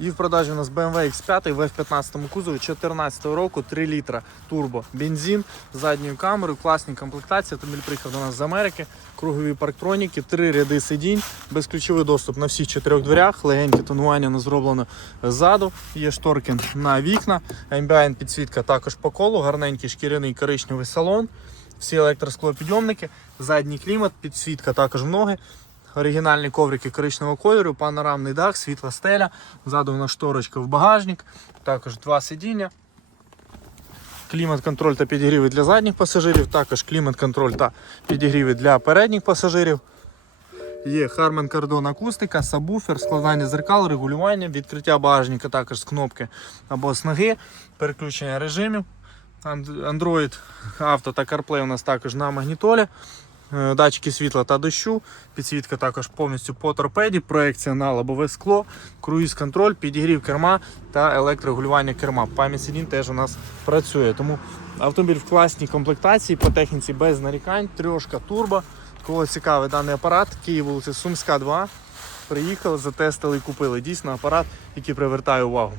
І в продажі у нас BMW X5 в F15 кузові 14 року, 3 літра турбо бензин задньою камерою, класні комплектації. Автомобіль приїхав до нас з Америки, кругові парктроніки, три ряди сидінь, безключовий доступ на всіх чотирьох дверях, легеньке тонування не зроблено ззаду, є шторки на вікна, ambient підсвітка також по колу, гарненький шкіряний коричневий салон, всі електросклопідйомники, задній клімат, підсвітка також в ноги. Оригінальні коврики коричневого кольору, панорамний дах, світла стеля, ззаду нас шторочка в багажник, також два сидіння. Клімат-контроль та підігріви для задніх пасажирів, також клімат-контроль та підігріви для передніх пасажирів. Є Harman Kardon акустика, сабвуфер, складання зеркал, регулювання, відкриття багажника також з кнопки або з ноги, переключення режимів. Android Auto та CarPlay у нас також на магнітолі. Е, Датчики світла та дощу, підсвітка також повністю по торпеді, проекція на лобове скло, круїз контроль, підігрів керма та електрорегулювання керма. Пам'ять сидінь теж у нас працює. Тому автомобіль в класній комплектації по техніці без нарікань, трьошка турбо. Кого цікавий даний апарат, Київ вулиця Сумська 2. Приїхали, затестили і купили. Дійсно апарат, який привертає увагу.